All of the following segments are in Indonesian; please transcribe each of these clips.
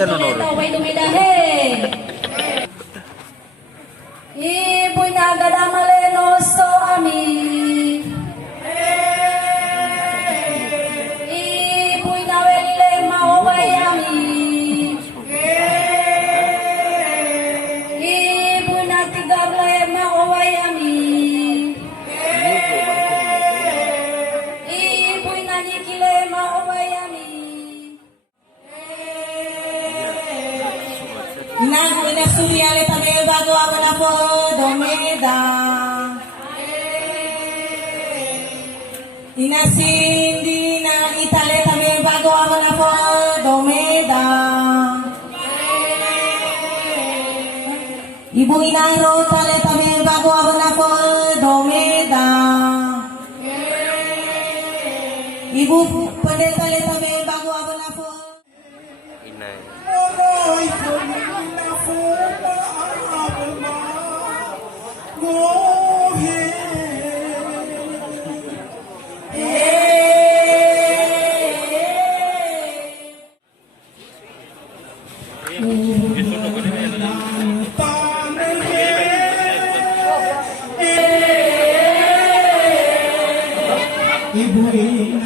siya nunod. Ibu nagada maleno so ami. Ibu nawele maoway ami. Ibu natigable maoway ami. Ibu nanikile maoway ami. Nang inasuriale tabi bago ako na po domeda. Inasindi na itale tabi bago ako na po domeda. Ibu inaro tale tabi bago ako na po domeda. Ibu pandai tale tabi bago ako na po. Inay. Ibu ina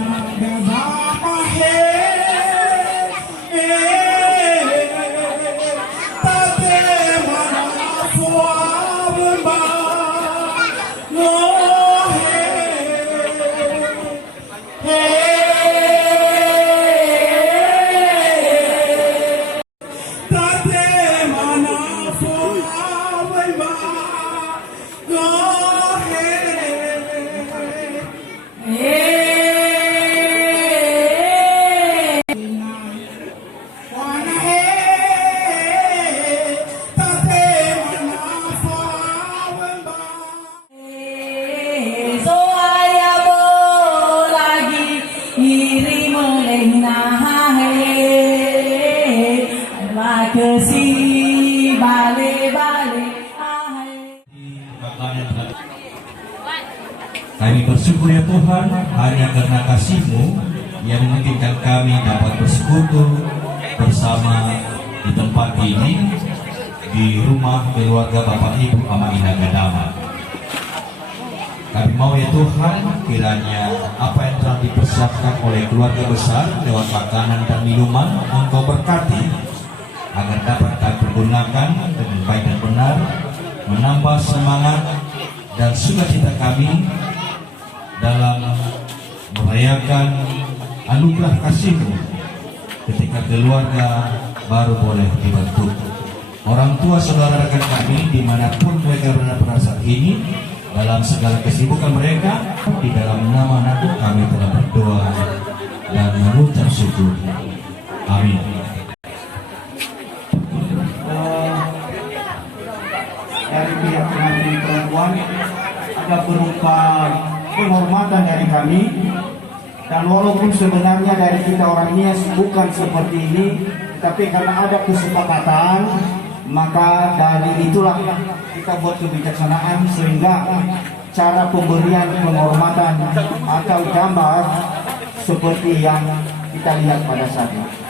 Kami bersyukur ya Tuhan, hanya karena kasih-Mu yang memungkinkan kami dapat bersekutu bersama di tempat ini, di rumah keluarga Bapak Ibu Amaina Gadama. Kami mau ya Tuhan, kiranya apa yang telah dipersiapkan oleh keluarga besar lewat makanan dan minuman Engkau berkati, agar dapat kami pergunakan dengan baik dan benar, menambah semangat dan sukacita kami dalam merayakan anugerah kasih-Mu ketika keluarga baru boleh dibentuk. Orang tua saudara rekan kami dimanapun mereka berada pada saat ini, dalam segala kesibukan mereka, di dalam nama anakku kami telah berdoa dan mengucap syukur. Amin. Dari pihak pengantin perempuan ada berupa penghormatan dari kami, dan walaupun sebenarnya dari kita orang ini bukan seperti ini, tapi karena ada kesepakatan, maka dari itulah kita buat kebijaksanaan sehingga cara pemberian penghormatan atau gambar seperti yang kita lihat pada saat ini.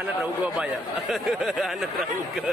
Anak rauga ba ya? Anak rauga.